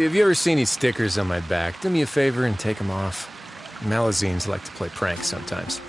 If you ever see any stickers on my back, do me a favor and take them off. Malazines like to play pranks sometimes.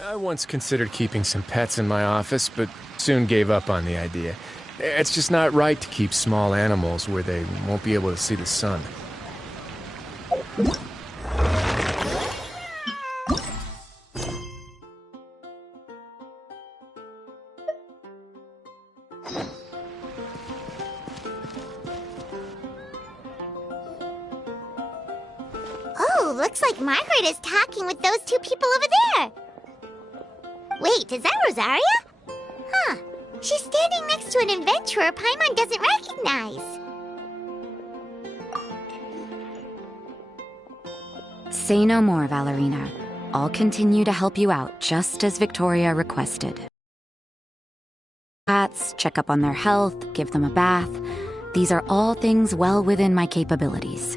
I once considered keeping some pets in my office, but soon gave up on the idea. It's just not right to keep small animals where they won't be able to see the sun. Oh, looks like Margaret is talking with those two people over there. Wait, is that Rosaria? Huh. She's standing next to an adventurer Paimon doesn't recognize. Say no more, Valerina. I'll continue to help you out, just as Victoria requested. Cats, check up on their health, give them a bath. These are all things well within my capabilities.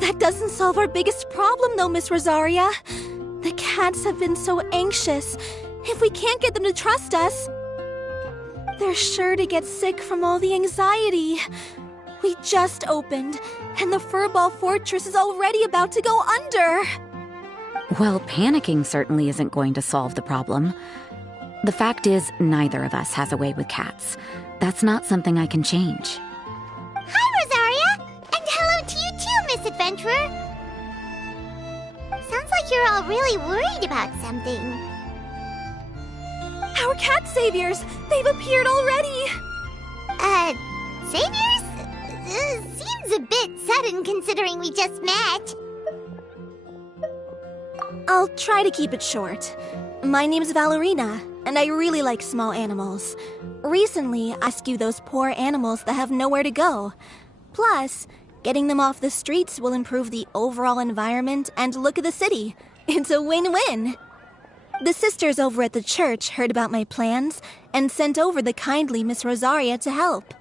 That doesn't solve our biggest problem, though, Miss Rosaria. The cats have been so anxious. If we can't get them to trust us, they're sure to get sick from all the anxiety. We just opened, and the Furball Fortress is already about to go under. Well, panicking certainly isn't going to solve the problem. The fact is, neither of us has a way with cats. That's not something I can change. Hi, Rosaria! And hello to you too, Miss Adventurer! Sounds like you're all really worried about something. Our cat saviors! They've appeared already! Saviors? Seems a bit sudden considering we just met. I'll try to keep it short. My name's Valerina, and I really like small animals. Recently, I rescued those poor animals that have nowhere to go. Plus, getting them off the streets will improve the overall environment and look of the city. It's a win-win. The sisters over at the church heard about my plans and sent over the kindly Miss Rosaria to help.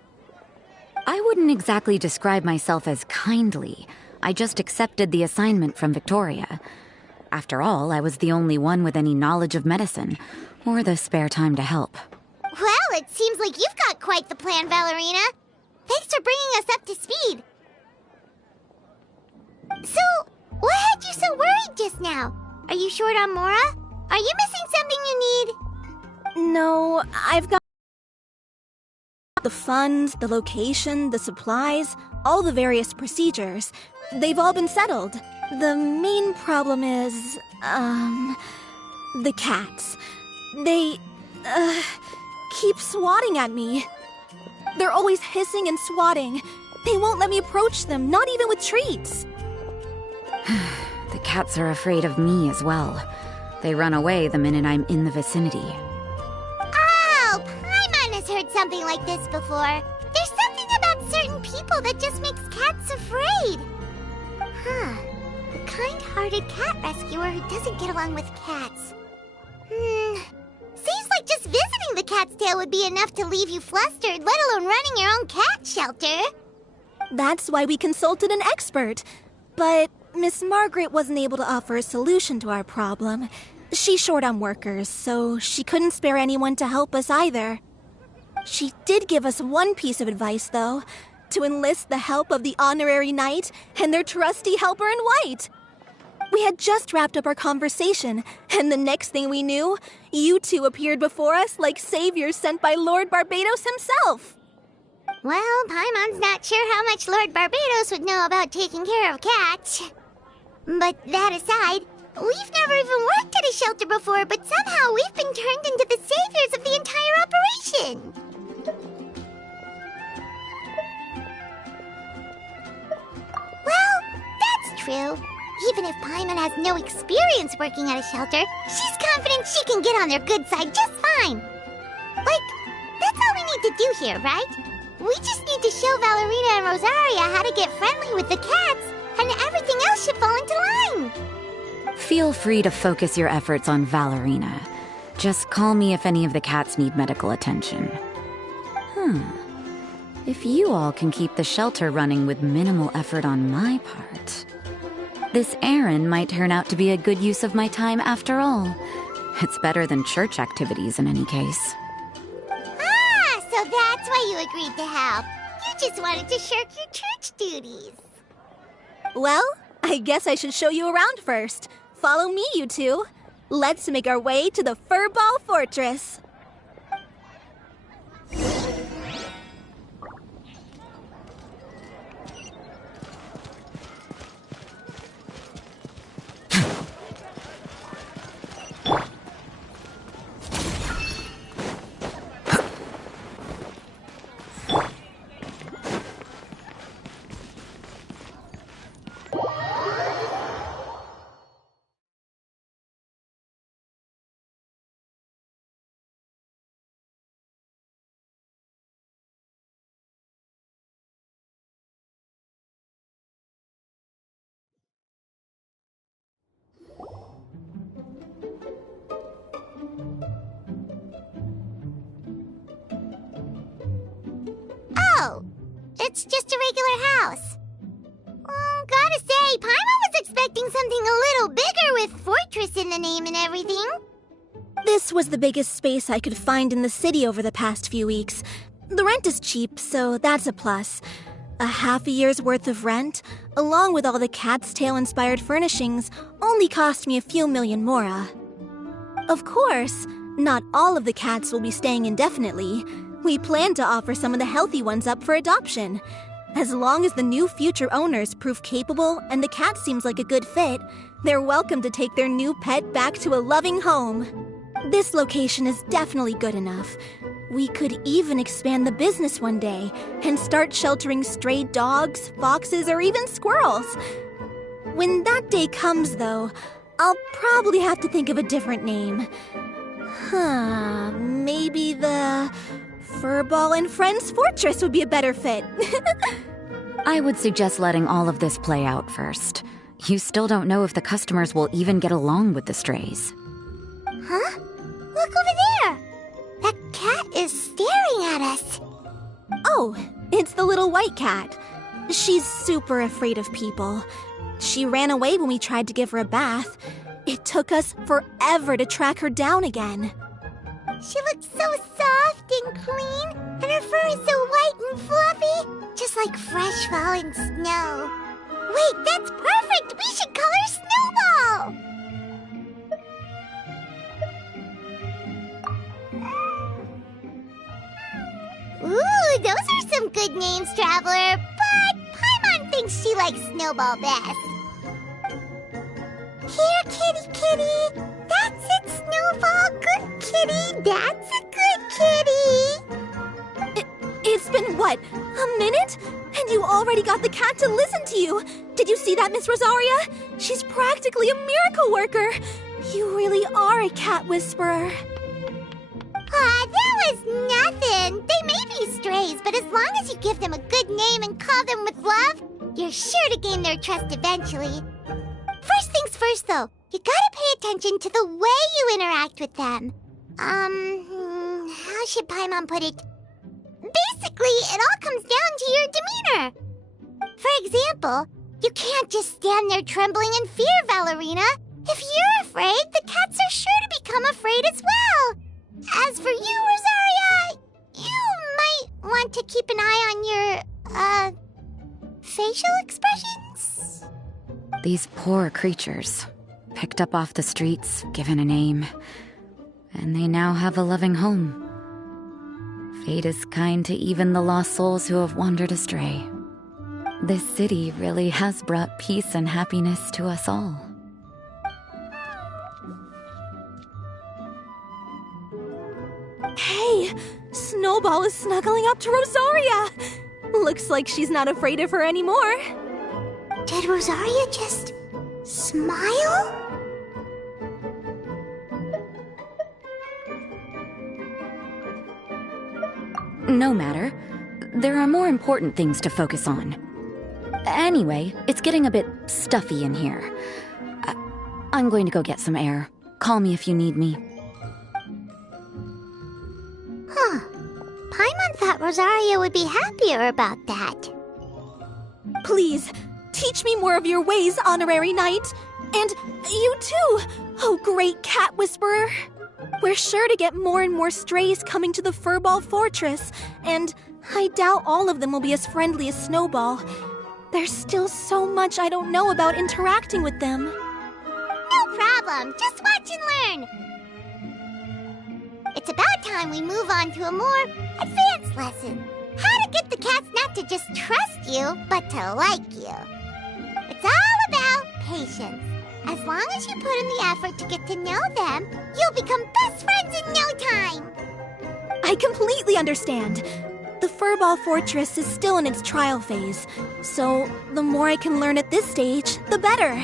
I wouldn't exactly describe myself as kindly. I just accepted the assignment from Victoria. After all, I was the only one with any knowledge of medicine, or the spare time to help. Well, it seems like you've got quite the plan, Valerina. Thanks for bringing us up to speed. So, what had you so worried just now? Are you short on Mora? Are you missing something you need? No, I've got the funds, the location, the supplies, all the various procedures. They've all been settled. The main problem is, the cats. They, keep swatting at me. They're always hissing and swatting. They won't let me approach them, not even with treats. The cats are afraid of me as well. They run away the minute I'm in the vicinity. Oh, Paimon has heard something like this before. There's something about certain people that just makes cats afraid. Huh. A kind-hearted cat rescuer who doesn't get along with cats. Seems like just visiting the cat's tail would be enough to leave you flustered, let alone running your own cat shelter. That's why we consulted an expert. But Miss Margaret wasn't able to offer a solution to our problem. She's short on workers, so she couldn't spare anyone to help us either. She did give us one piece of advice, though. to enlist the help of the honorary knight and their trusty helper in white. We had just wrapped up our conversation, and the next thing we knew, you two appeared before us like saviors sent by Lord Barbados himself. Well, Paimon's not sure how much Lord Barbados would know about taking care of cats. But that aside, we've never even worked at a shelter before, but somehow we've been turned into the saviors of the entire operation. Well, that's true. Even if Paimon has no experience working at a shelter, she's confident she can get on their good side just fine. Like, that's all we need to do here, right? We just need to show Valerina and Rosaria how to get friendly with the cats, and everything else should fall into line. Feel free to focus your efforts on Valerina. Just call me if any of the cats need medical attention. If you all can keep the shelter running with minimal effort on my part, this errand might turn out to be a good use of my time after all. It's better than church activities in any case. Ah, so that's why you agreed to help. You just wanted to shirk your church duties. Well, I guess I should show you around first. Follow me, you two. Let's make our way to the Furball Fortress. Oh, it's just a regular house. Gotta say, Paimon was expecting something a little bigger with Fortress in the name and everything. This was the biggest space I could find in the city over the past few weeks. The rent is cheap, so that's a plus. A half a year's worth of rent, along with all the Cat's Tail-inspired furnishings, only cost me a few million mora. Of course, not all of the cats will be staying indefinitely. We plan to offer some of the healthy ones up for adoption. As long as the new future owners prove capable and the cat seems like a good fit, they're welcome to take their new pet back to a loving home. This location is definitely good enough. We could even expand the business one day and start sheltering stray dogs, foxes, or even squirrels. When that day comes, though, I'll probably have to think of a different name. Maybe the Furball and Friends Fortress would be a better fit. I would suggest letting all of this play out first. You still don't know if the customers will even get along with the strays. Huh? Look over there! That cat is staring at us. Oh, it's the little white cat. She's super afraid of people. She ran away when we tried to give her a bath. It took us forever to track her down again. She looks so soft and clean, and her fur is so white and fluffy, just like fresh fallen snow. Wait, that's perfect! We should call her Snowball! Ooh, those are some good names, Traveler, but Paimon thinks she likes Snowball best. Here, kitty, kitty! That's it, Snowball! Good kitty! That's a good kitty! It's been, what, a minute? And you already got the cat to listen to you! Did you see that, Miss Rosaria? She's practically a miracle worker! You really are a cat whisperer. That was nothing! They may be strays, but as long as you give them a good name and call them with love, you're sure to gain their trust eventually. First things first, though. You gotta pay attention to the way you interact with them. How should Paimon put it? Basically, it all comes down to your demeanor. For example, you can't just stand there trembling in fear, Valerina. If you're afraid, the cats are sure to become afraid as well. As for you, Rosaria, you might want to keep an eye on your, Poor creatures. Picked up off the streets, given a name. And they now have a loving home. Fate is kind to even the lost souls who have wandered astray. This city really has brought peace and happiness to us all. Hey! Snowball is snuggling up to Rosaria! Looks like she's not afraid of her anymore. Did Rosaria just smile? No matter. There are more important things to focus on. Anyway, it's getting a bit stuffy in here. I'm going to go get some air. Call me if you need me. Huh. Paimon thought Rosaria would be happier about that. Please, teach me more of your ways, Honorary Knight. And you too, oh great cat whisperer. We're sure to get more and more strays coming to the Furball Fortress, and I doubt all of them will be as friendly as Snowball. There's still so much I don't know about interacting with them. No problem. Just watch and learn. It's about time we move on to a more advanced lesson. How to get the cats not to just trust you, but to like you. It's all about patience. As long as you put in the effort to get to know them, you'll become best friends in no time. I completely understand. The Furball Fortress is still in its trial phase, so the more I can learn at this stage, the better.